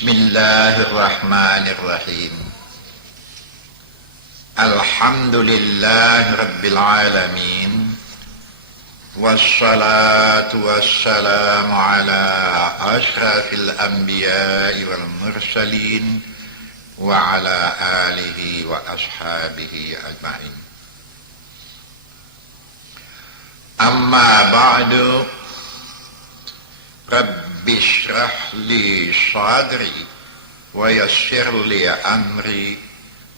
Bismillahirrahmanirrahim. Alhamdulillahi Rabbil Alamin. Wassalatu wassalamu ala ashrafil anbiya'i wal mursalin wa ala alihi wa ashabihi ajma'in. Amma ba'du. Rabbi shrah li sadri wa yassir li amri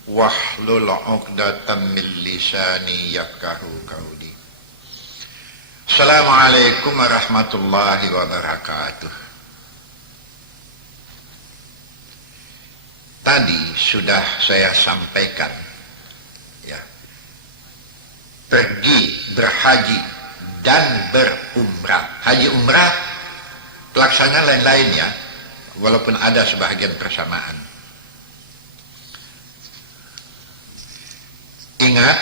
wahlul 'uqdatam min lisani yafqahu qawli. Assalamualaikum warahmatullahi wabarakatuh. Tadi sudah saya sampaikan ya, pergi berhaji dan berumrah. Haji umrah pelaksanaan lain-lain ya, walaupun ada sebahagian persamaan. Ingat,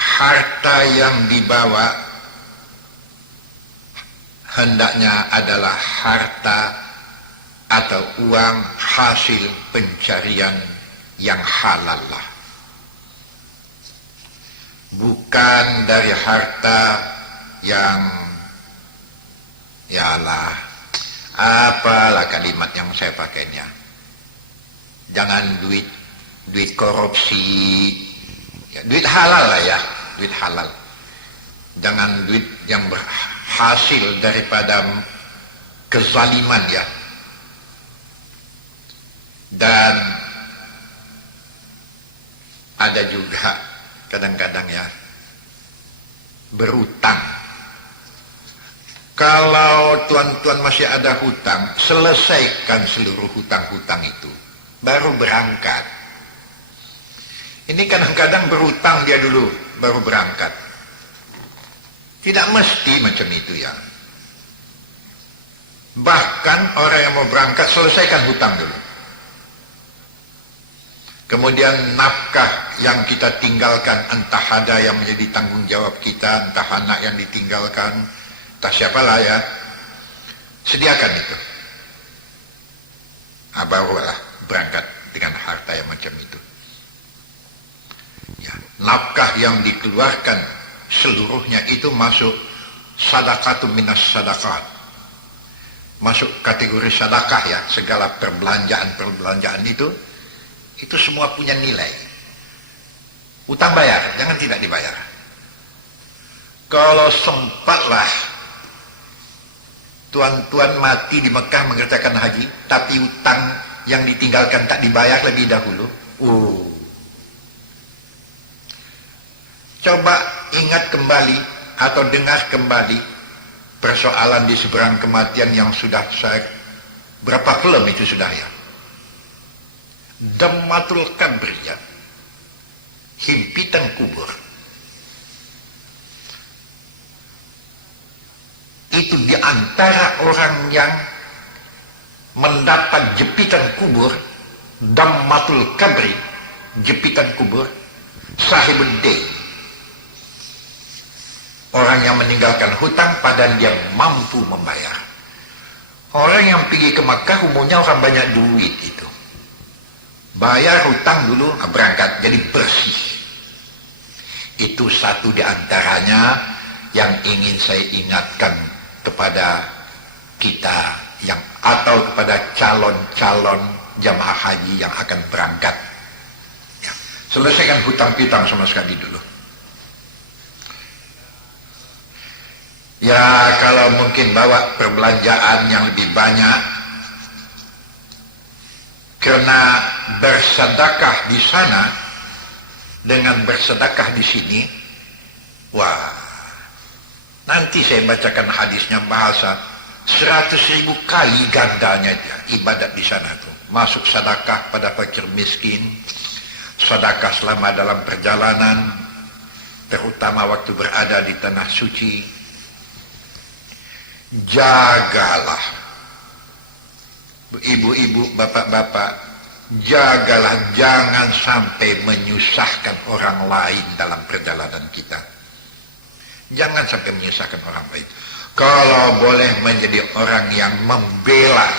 harta yang dibawa hendaknya adalah harta atau uang hasil pencarian yang halal lah. Bukan dari harta yang yalah, apalah kalimat yang saya pakainya. Jangan duit korupsi, ya, duit halal lah ya, duit halal. Jangan duit yang berhasil daripada kezaliman ya. Dan ada juga kadang-kadang ya berutang. Kalau tuan-tuan masih ada hutang, selesaikan seluruh hutang-hutang itu, baru berangkat. Ini kadang-kadang berhutang dia dulu, baru berangkat. Tidak mesti macam itu ya. Bahkan orang yang mau berangkat, selesaikan hutang dulu. Kemudian nafkah yang kita tinggalkan, entah ada yang menjadi tanggung jawab kita, entah anak yang ditinggalkan, entah siapalah ya, sediakan itu. Barulah berangkat dengan harta yang macam itu. Ya, nafkah yang dikeluarkan seluruhnya itu masuk sadaqatun minas sadaqat. Masuk kategori sedekah ya, segala perbelanjaan itu semua punya nilai. Utang bayar, jangan tidak dibayar. Kalau sempatlah tuan-tuan mati di Mekah mengerjakan haji, tapi utang yang ditinggalkan tak dibayar lebih dahulu. Coba ingat kembali atau dengar kembali persoalan di seberang kematian yang sudah saya berapa film itu sudah ya. Dammatul kabri ya, himpitan kubur. Itu di antara orang yang mendapat jepitan kubur, dammatul kabri, jepitan kubur, sahibuddin. Orang yang meninggalkan hutang padahal dia mampu membayar. Orang yang pergi ke Makkah umumnya orang banyak duit itu. Bayar hutang dulu, berangkat, jadi bersih. Itu satu di antaranya yang ingin saya ingatkan kepada kita yang atau kepada calon-calon jamaah haji yang akan berangkat ya, selesaikan hutang piutang sama sekali dulu ya. Kalau mungkin bawa perbelanjaan yang lebih banyak, karena bersedekah di sana dengan bersedekah di sini, wah, nanti saya bacakan hadisnya, bahasa 100.000 kali gandanya dia ibadat di sana tuh. Masuk sedekah pada fakir miskin, sedekah selama dalam perjalanan, terutama waktu berada di tanah suci. Jagalah ibu-ibu, bapak-bapak, jagalah jangan sampai menyusahkan orang lain dalam perjalanan kita. Jangan sampai menyusahkan orang lain. kalau boleh menjadi orang yang membela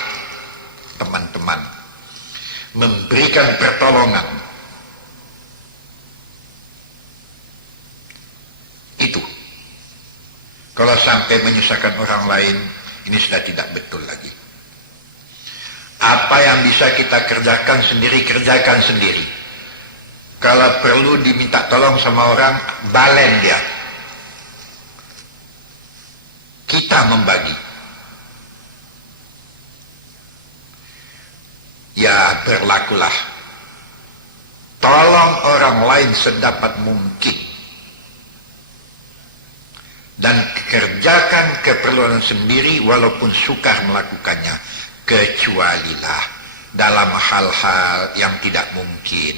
teman-teman, memberikan pertolongan, itu. Kalau sampai menyusahkan orang lain, ini sudah tidak betul lagi. Apa yang bisa kita kerjakan sendiri, kerjakan sendiri. Kalau perlu diminta tolong sama orang, balen dia. Kita membagi. Ya, berlakulah. Tolong orang lain sedapat mungkin. Dan kerjakan keperluan sendiri walaupun sukar melakukannya. Kecualilah dalam hal-hal yang tidak mungkin.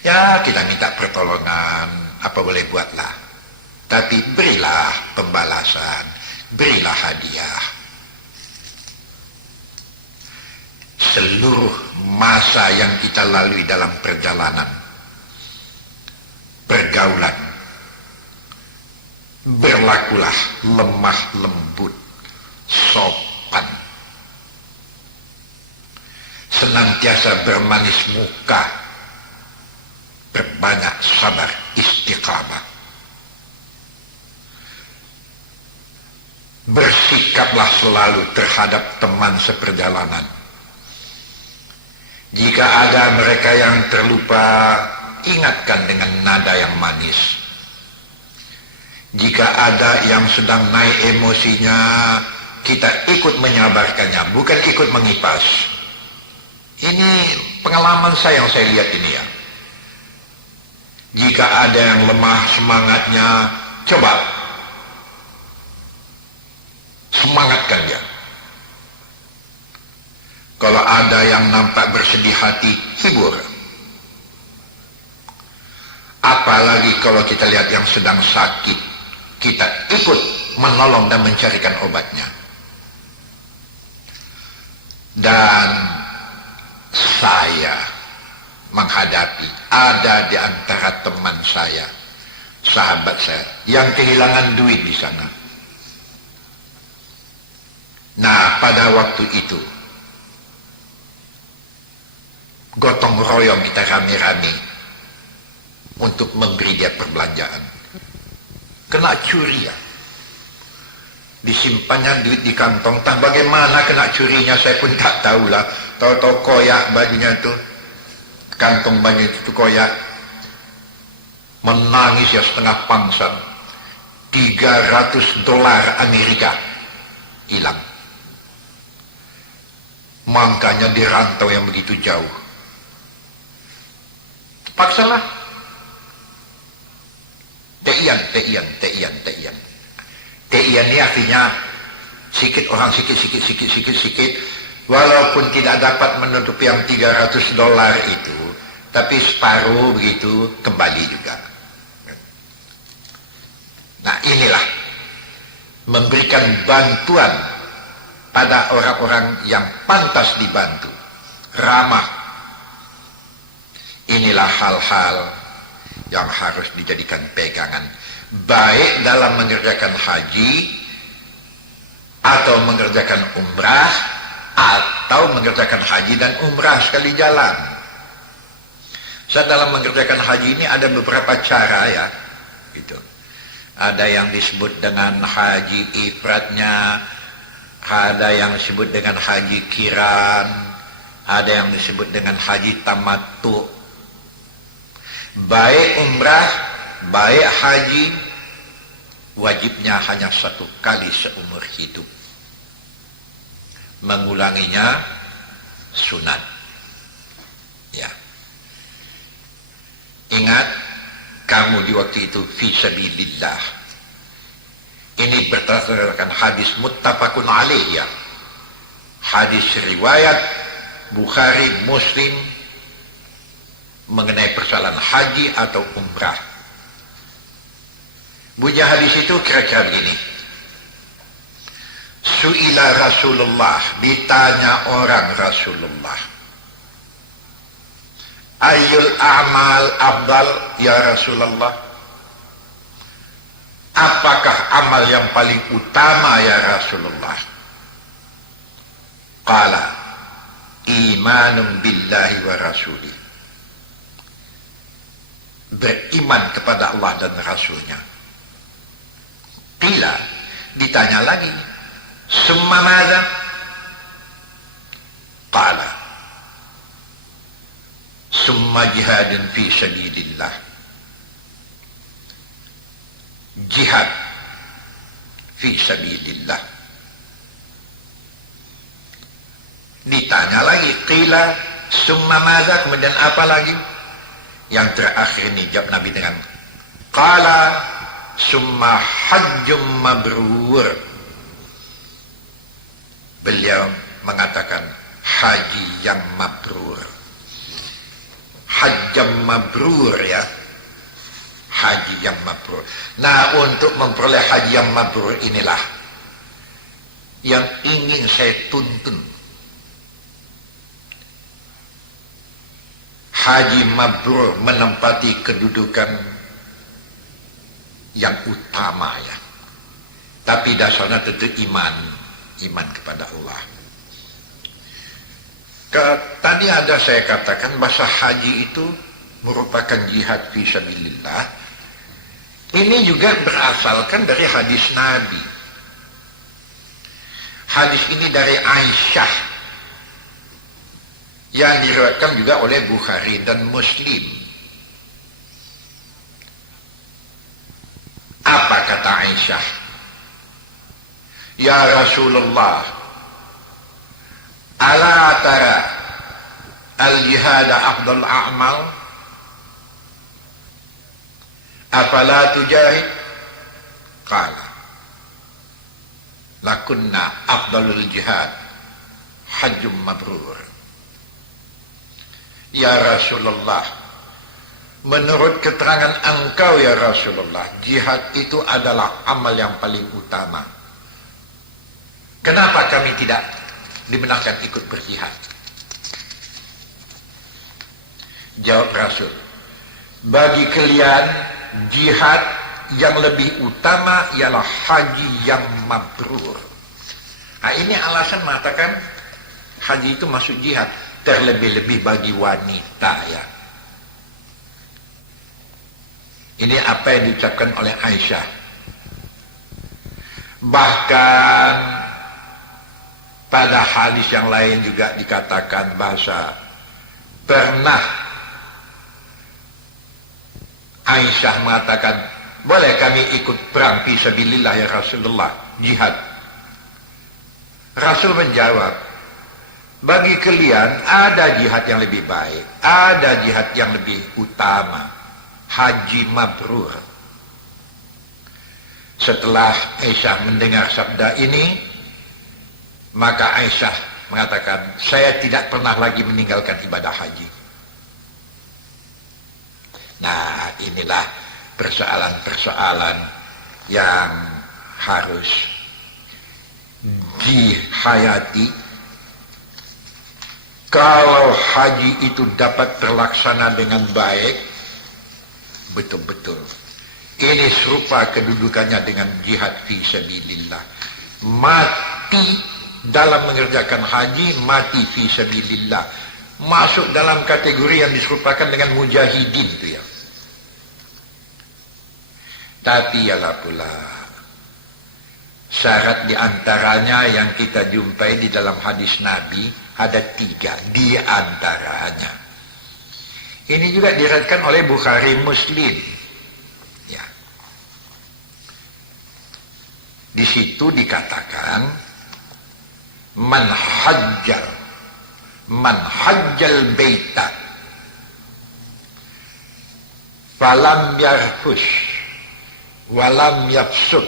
Ya, kita minta pertolongan, apa boleh buatlah. Tapi berilah pembalasan, berilah hadiah. Seluruh masa yang kita lalui dalam perjalanan, pergaulan, berlakulah lemah lembut, sopan, senantiasa bermanis muka, berbanyak sabar, istiqamah. Bersikaplah selalu terhadap teman seperjalanan. Jika ada mereka yang terlupa, ingatkan dengan nada yang manis. Jika ada yang sedang naik emosinya, kita ikut menyabarkannya, bukan ikut mengipas. Ini pengalaman saya yang saya lihat ini ya. Jika ada yang lemah semangatnya, coba semangatkan dia. Kalau ada yang nampak bersedih hati, hibur. Apalagi kalau kita lihat yang sedang sakit, kita ikut menolong dan mencarikan obatnya. Dan saya menghadapi, ada di antara teman saya, sahabat saya, yang kehilangan duit di sana. Nah, pada waktu itu, gotong royong kita rame-rame untuk memberi dia perbelanjaan. Kena curi ya. Disimpannya duit di kantong, entah bagaimana kena curinya, saya pun tak tahulah. Tahu-tahu koyak bajunya itu, kantong baju itu koyak. Menangis ya setengah pangsan. $300 Amerika hilang. Makanya di rantau yang begitu jauh. Paksalah. Teian. Teian ini artinya sikit orang sikit. Walaupun tidak dapat menutupi yang $300 itu, tapi separuh begitu kembali juga. Nah, inilah memberikan bantuan pada orang-orang yang pantas dibantu, ramah. Inilah hal-hal yang harus dijadikan pegangan, baik dalam mengerjakan haji, atau mengerjakan umrah, atau mengerjakan haji dan umrah sekali jalan. Saya dalam mengerjakan haji ini ada beberapa cara ya, gitu. Ada yang disebut dengan haji ifratnya, ada yang disebut dengan haji kiran, ada yang disebut dengan haji tamattu. Baik umrah, baik haji, wajibnya hanya 1 kali seumur hidup. Mengulanginya sunat. Ya. Ingat, kamu di waktu itu fi sabilillah. Ini berdasarkan hadis muttafaqun alaih ya. Hadis riwayat Bukhari, Muslim mengenai persoalan haji atau umrah. Bunyi hadis itu kira-kira begini. Su'ila Rasulullah, ditanya orang Rasulullah. Ayyul a'mal afdal ya Rasulullah? apakah amal yang paling utama ya Rasulullah? Qala imanun billahi wa rasulih, beriman kepada Allah dan Rasulnya. Qila, ditanya lagi, summa madza? Qala summa jihadun fi sabilillah, jihad fi sabilillah. Ditanya lagi, qila summa madza, kemudian apa lagi? Yang terakhir ini jawab Nabi dengan qala summa hajjum mabrur. Beliau mengatakan haji yang mabrur. Hajjam mabrur ya, haji yang mabrur. Nah, untuk memperoleh haji yang mabrur inilah yang ingin saya tuntun. Haji mabrur menempati kedudukan yang utama ya. Tapi dasarnya tentu iman kepada Allah. Tadi ada saya katakan bahasa haji itu merupakan jihad fi sabilillah. Ini juga berasalkan dari hadis Nabi. Hadis ini dari Aisyah yang diriwayatkan juga oleh Bukhari dan Muslim. Apa kata Aisyah? Ya Rasulullah, ala tara al-jihad afdal a'mal, afala tujahid? Qala lakunna afdalul jihad hajjum mabrur. Ya Rasulullah, menurut keterangan engkau ya Rasulullah, jihad itu adalah amal yang paling utama. Kenapa kami tidak dibenarkan ikut berjihad? Jawab Rasul, bagi kalian jihad yang lebih utama ialah haji yang mabrur. Nah, ini alasan mengatakan haji itu masuk jihad, terlebih-lebih bagi wanita ya. Ini apa yang diucapkan oleh Aisyah. Bahkan pada hadis yang lain juga dikatakan bahasa pernah Aisyah mengatakan, boleh kami ikut perang fi sabilillah ya Rasulullah, jihad? Rasul menjawab, bagi kalian ada jihad yang lebih baik, ada jihad yang lebih utama, haji mabrur. Setelah Aisyah mendengar sabda ini, maka Aisyah mengatakan, saya tidak pernah lagi meninggalkan ibadah haji. Nah, inilah persoalan-persoalan yang harus dihayati. Kalau haji itu dapat terlaksana dengan baik, betul-betul ini serupa kedudukannya dengan jihad fi sabilillah. Mati dalam mengerjakan haji, mati fi sabilillah, masuk dalam kategori yang diserupakan dengan mujahidin itu ya. Tapi ialah pula syarat diantaranya yang kita jumpai di dalam hadis Nabi ada 3 diantaranya. Ini juga diriwayatkan oleh Bukhari Muslim. Ya. Di situ dikatakan man hajjal baita falam yarfus walam yafsuk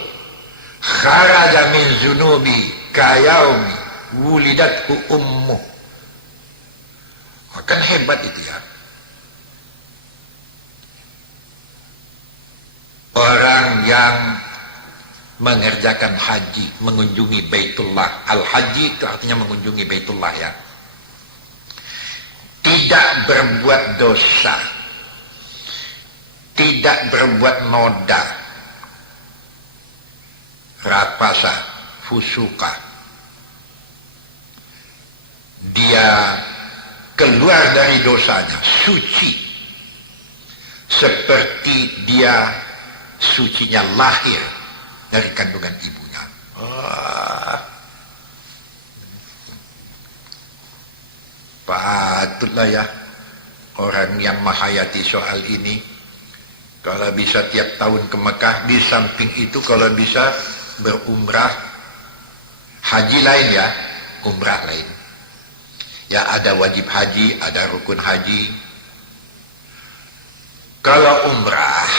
kharaja min zunubi kayaumi wulidatku ummu. Kan hebat itu ya. Orang yang mengerjakan haji, mengunjungi Baitullah. Al-haji itu artinya mengunjungi Baitullah ya. Tidak berbuat dosa, tidak berbuat noda, rapasa, fusuka. Dia keluar dari dosanya, suci. Seperti dia sucinya lahir dari kandungan ibunya. Patutlah ya orang yang menghayati soal ini. Kalau bisa tiap tahun ke Mekah, di samping itu kalau bisa berumrah. Haji lain ya, umrah lain. Ya ada wajib haji, ada rukun haji. Kalau umrah,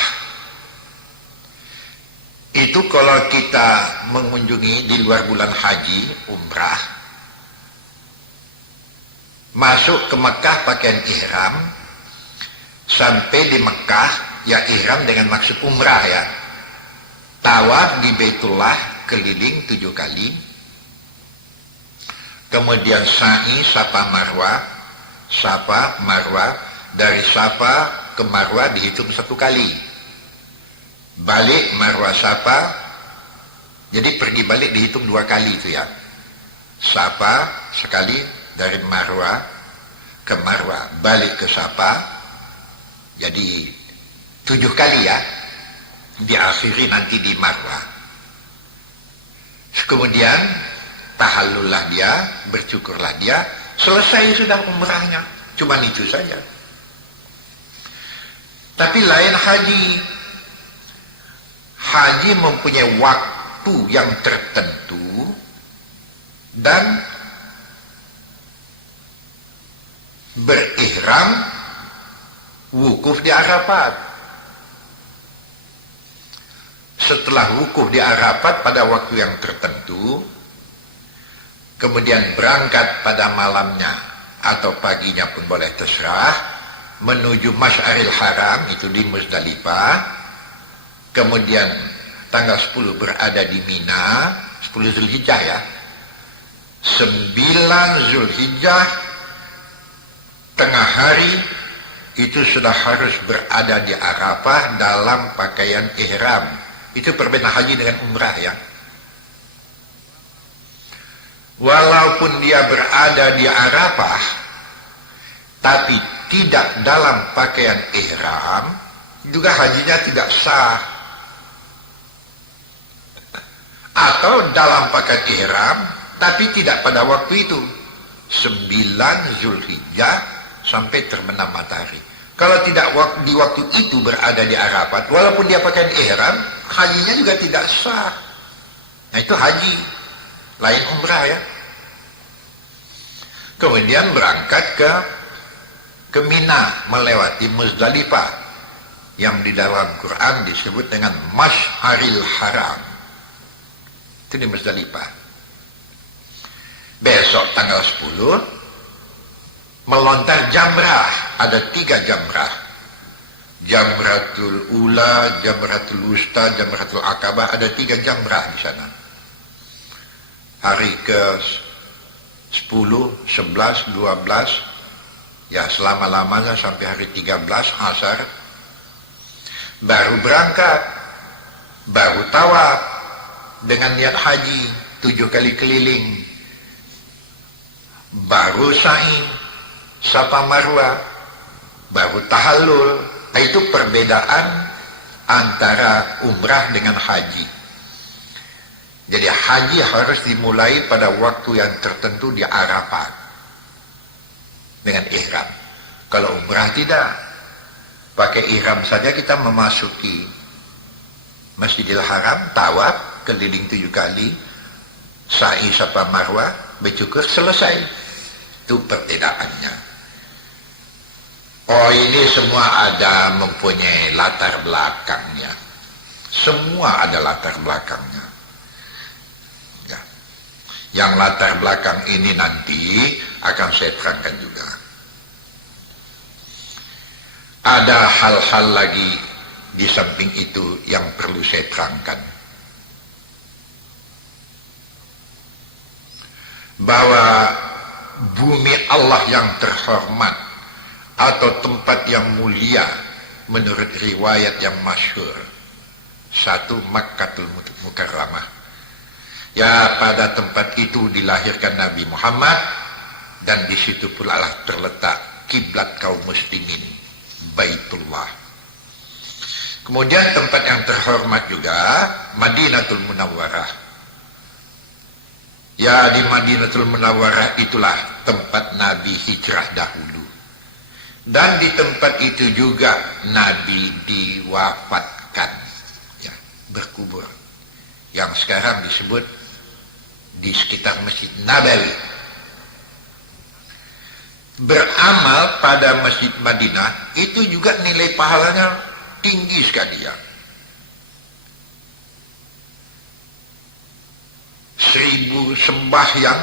itu kalau kita mengunjungi di luar bulan haji, umrah, masuk ke Mekah pakaian ihram, sampai di Mekah, ya ihram dengan maksud umrah ya. Tawaf di Baitullah keliling 7 kali. Kemudian sa'i, Safa Marwah, dari Safa ke Marwah dihitung 1 kali. Balik Marwah Safa, jadi pergi balik dihitung 2 kali itu ya. Safa sekali dari Marwah ke Marwah, balik ke Safa, jadi 7 kali ya. Diakhiri nanti di Marwah. Kemudian tahallullah dia, bersyukurlah dia, selesai sudah umrahnya. Cuman itu saja. Tapi lain haji. Haji mempunyai waktu yang tertentu dan berihram wukuf di Arafat. Setelah wukuf di Arafat pada waktu yang tertentu, kemudian berangkat pada malamnya atau paginya pun boleh terserah, menuju Masy'aril Haram, itu di Muzdalifah. Kemudian tanggal 10 berada di Mina, 10 Zulhijjah ya. 9 Zulhijjah tengah hari itu sudah harus berada di Arafah dalam pakaian ihram. Itu perbedaan haji dengan umrah ya. Walaupun dia berada di Arafah tapi tidak dalam pakaian ihram, juga hajinya tidak sah. Atau dalam pakaian ihram tapi tidak pada waktu itu, 9 Zulhijjah sampai terbenam matahari. Kalau tidak di waktu itu berada di Arafat, walaupun dia pakaian ihram, hajinya juga tidak sah. Nah itu haji, lain umrah ya. Kemudian berangkat ke Mina, melewati Muzdalifah, yang di dalam Quran disebut dengan Masy'aril Haram. Itu di Muzdalifah. Besok tanggal 10 melontar jamrah. Ada 3 jamrah. Jamratul Ula, Jamratul Wusta, Jamratul Aqabah. Ada 3 jamrah di sana. Hari ke 10, 11, 12, ya selama-lamanya sampai hari 13 Asar, baru berangkat, baru tawaf dengan niat haji 7 kali keliling, baru sa'i, Safa Marwah, baru tahallul. Itu perbedaan antara umrah dengan haji. Jadi haji harus dimulai pada waktu yang tertentu di Arafat dengan ihram. Kalau umrah tidak, pakai ihram saja kita memasuki Masjidil Haram, tawaf keliling 7 kali, sa'i Safa Marwah, bersyukur, selesai. Itu perbedaannya. Oh, ini semua ada mempunyai latar belakangnya. Semua ada latar belakangnya. Ya. Yang latar belakang ini nanti akan saya terangkan juga. Ada hal-hal lagi di samping itu yang perlu saya terangkan. Bahwa bumi Allah yang terhormat atau tempat yang mulia menurut riwayat yang masyhur, 1 Makkatul Mukarramah, Ya, pada tempat itu dilahirkan Nabi Muhammad, dan di situ pula lah terletak kiblat kaum muslimin, Baitullah. Kemudian tempat yang terhormat juga Madinatul Munawwarah. Ya, di Madinatul Munawwarah itulah tempat Nabi hijrah dahulu. Dan di tempat itu juga Nabi diwafatkan, ya, berkubur. Yang sekarang disebut di sekitar Masjid Nabawi. Beramal pada Masjid Madinah itu juga nilai pahalanya tinggi sekali ya. 1000 sembahyang,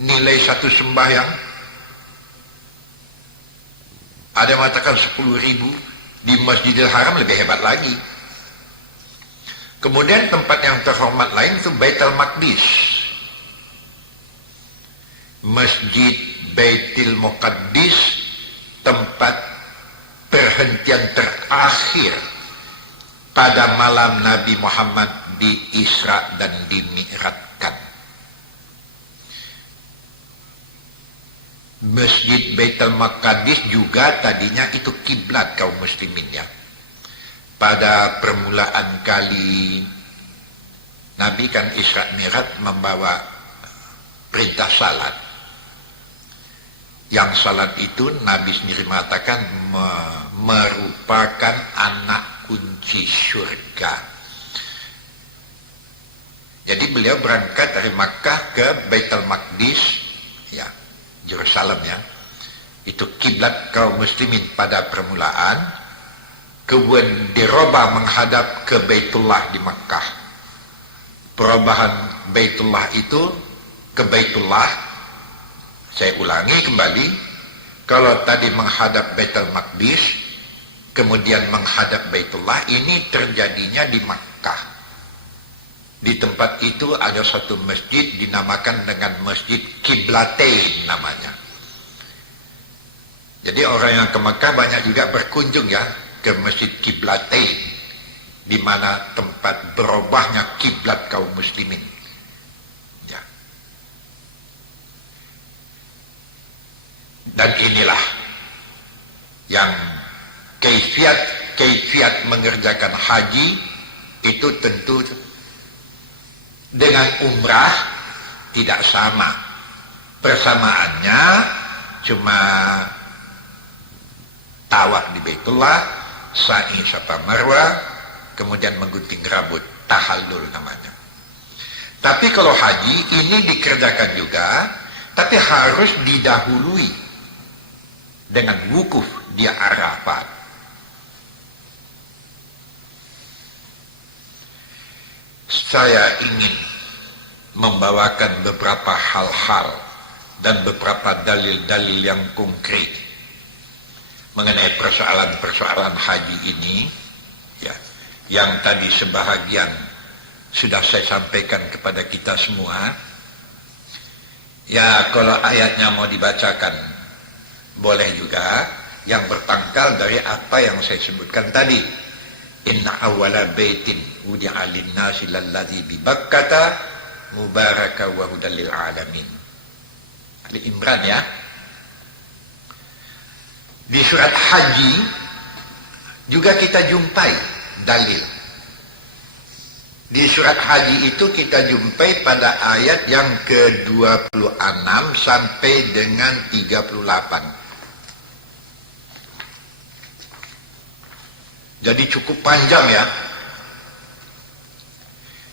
nilai satu sembahyang. Ada yang mengatakan 10.000, di Masjidil Haram lebih hebat lagi. Kemudian tempat yang terhormat lain itu Baitul Maqdis. Masjid Baitul Muqaddis, tempat perhentian terakhir pada malam Nabi Muhammad di Isra dan di Mi'rajkan. Masjid Baitul Maqdis juga tadinya itu kiblat kaum muslimin ya. Pada permulaan kali Nabi kan Isra Mi'raj membawa perintah salat. Yang salat itu Nabi sendiri mengatakan merupakan anak kunci surga. Jadi beliau berangkat dari Makkah ke Baitul Maqdis, ya, Yerusalem ya. Itu kiblat kaum muslimin pada permulaan. Kemudian dirubah menghadap ke Baitullah di Makkah. Perubahan Baitullah itu ke Baitullah, saya ulangi kembali, kalau tadi menghadap Baitul Maqdis, kemudian menghadap Baitullah, ini terjadinya di Makkah. Di tempat itu ada satu masjid dinamakan dengan Masjid Qiblatain namanya. Jadi orang yang ke Makkah banyak juga berkunjung ya ke Masjid Qiblatain, di mana tempat berubahnya kiblat kaum muslimin. Ya. Dan inilah yang kaifiat mengerjakan haji itu tentu dengan umrah tidak sama. Persamaannya cuma tawaf di Baitullah, sa'i Safa Marwah, kemudian menggunting rambut, tahallul namanya. Tapi kalau haji ini dikerjakan juga, tapi harus didahului dengan wukuf di Arafat. Saya ingin membawakan beberapa hal-hal dan beberapa dalil-dalil yang konkret mengenai persoalan-persoalan haji ini, ya, yang tadi sebahagian sudah saya sampaikan kepada kita semua. Ya, kalau ayatnya mau dibacakan boleh juga, yang bertangkal dari apa yang saya sebutkan tadi. Inna awwala baitin wudi'a lin-nasi lalladzi bi Bakkata mubaraka wa hudan lil alamin. Ali Imran ya. Di surat haji juga kita jumpai dalil. Di surat haji itu kita jumpai pada ayat yang ke-26 sampai dengan 38. Jadi cukup panjang ya.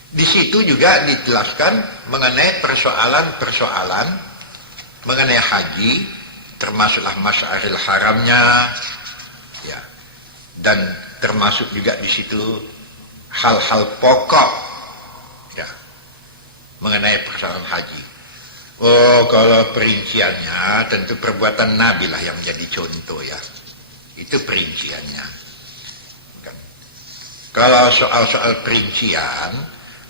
Di situ juga dijelaskan mengenai persoalan-persoalan mengenai haji, termasuklah Masyaril Haramnya, ya, dan termasuk juga di situ hal-hal pokok, ya, mengenai persoalan haji. Oh, kalau perinciannya tentu perbuatan Nabi lah yang menjadi contoh ya. Itu perinciannya. Kalau soal-soal perincian,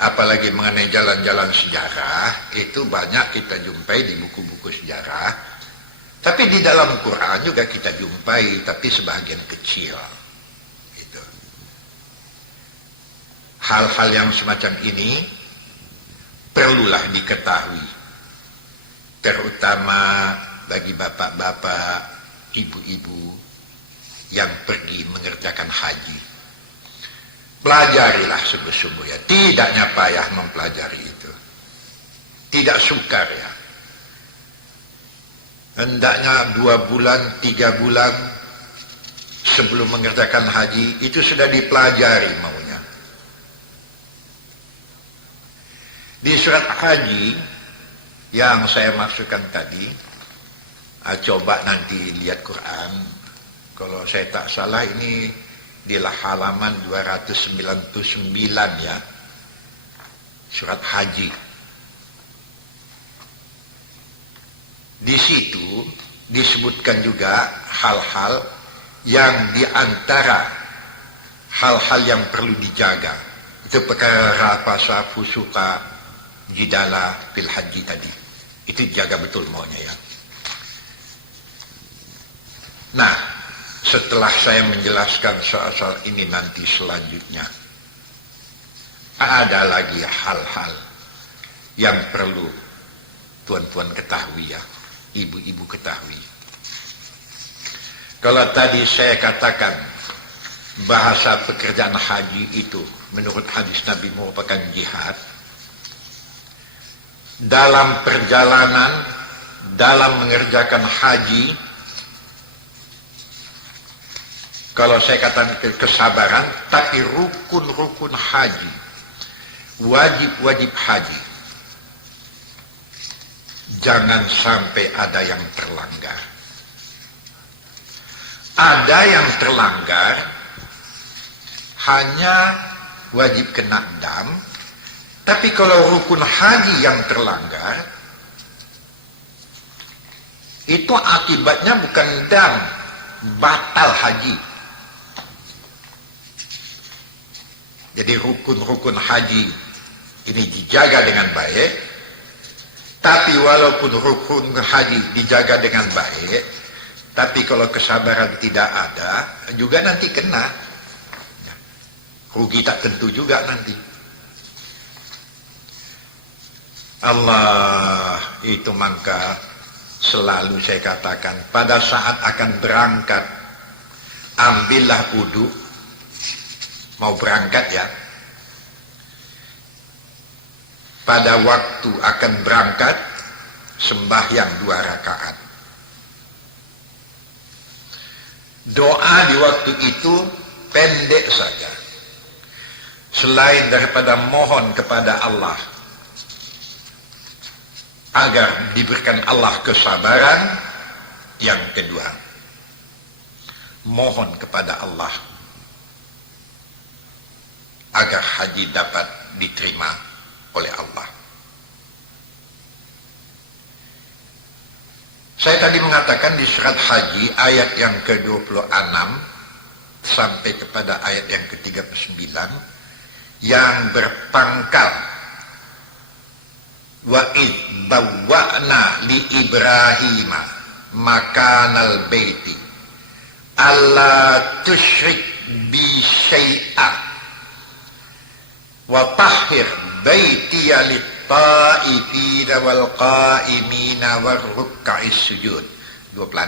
apalagi mengenai jalan-jalan sejarah, itu banyak kita jumpai di buku-buku sejarah. Tapi di dalam Quran juga kita jumpai, tapi sebagian kecil. Gitu. Hal-hal yang semacam ini perlulah diketahui, terutama bagi bapak-bapak, ibu-ibu yang pergi mengerjakan haji. Pelajarilah sungguh-sungguh ya, tidaknya payah mempelajari itu, tidak sukar ya. Hendaknya 2 bulan, 3 bulan sebelum mengerjakan haji itu sudah dipelajari maunya. Di surat haji yang saya maksudkan tadi, coba nanti lihat Quran. Kalau saya tak salah ini di halaman 299 ya, surat haji. Di situ disebutkan juga hal-hal yang diantara hal-hal yang perlu dijaga. Itu perkara rafasa, fusuka, jidala, fil haji tadi. Itu jaga betul maunya ya. Nah, setelah saya menjelaskan soal-soal ini nanti selanjutnya, ada lagi hal-hal yang perlu tuan-tuan ketahui ya, ibu-ibu ketahui. Kalau tadi saya katakan bahasa pekerjaan haji itu menurut hadis Nabi merupakan jihad, dalam perjalanan, dalam mengerjakan haji, kalau saya katakan kesabaran, tapi rukun-rukun haji, wajib-wajib haji, jangan sampai ada yang terlanggar. Ada yang terlanggar, hanya wajib kena dam, tapi kalau rukun haji yang terlanggar, itu akibatnya bukan dam, batal haji. Jadi rukun-rukun haji ini dijaga dengan baik, tapi walaupun rukun haji dijaga dengan baik, tapi kalau kesabaran tidak ada, juga nanti kena. Rugi tak tentu juga nanti. Allah itu maka selalu saya katakan, pada saat akan berangkat, ambillah wudu, mau berangkat ya. Pada waktu akan berangkat, sembahyang 2 rakaat. Doa di waktu itu pendek saja. Selain daripada mohon kepada Allah agar diberikan Allah kesabaran, yang kedua, mohon kepada Allah agar haji dapat diterima oleh Allah. Saya tadi mengatakan di surat haji ayat yang ke-26 sampai kepada ayat yang ke-39 yang berpangkal wa id bawwa'na li Ibrahima makanal baiti alla tusyrik bi syai'a wa tahhir baitiya lit-ta'ifina wal qa'imina war ruk'is sujud. 26.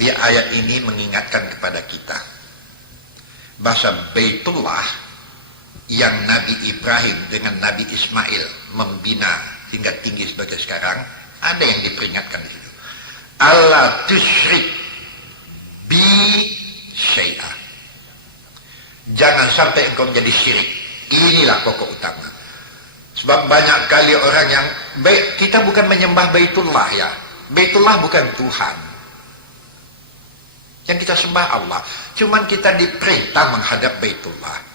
Di ayat ini mengingatkan kepada kita bahasa Baitullah yang Nabi Ibrahim dengan Nabi Ismail membina hingga tinggi sebagai sekarang, ada yang diperingatkan di situ. Allah tusyrik bi syai'a. Jangan sampai engkau menjadi syirik. Inilah pokok utama. Sebab banyak kali orang yang baik, kita bukan menyembah Baitullah ya. Baitullah bukan Tuhan. Yang kita sembah Allah. Cuman kita diperintah menghadap Baitullah.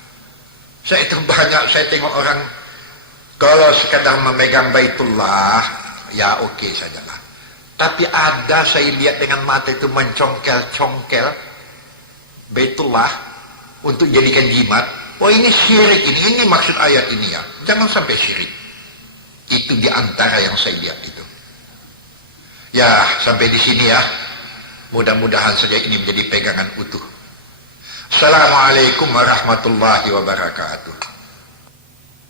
Saya tengok orang kalau sekadar memegang Baitullah, ya oke sajalah. Tapi ada saya lihat dengan mata itu mencongkel-congkel Baitullah untuk jadikan jimat. Oh ini syirik ini maksud ayat ini ya. Jangan sampai syirik. Itu diantara yang saya lihat itu. Ya sampai di sini ya. Mudah-mudahan saja ini menjadi pegangan utuh. Assalamualaikum warahmatullahi wabarakatuh.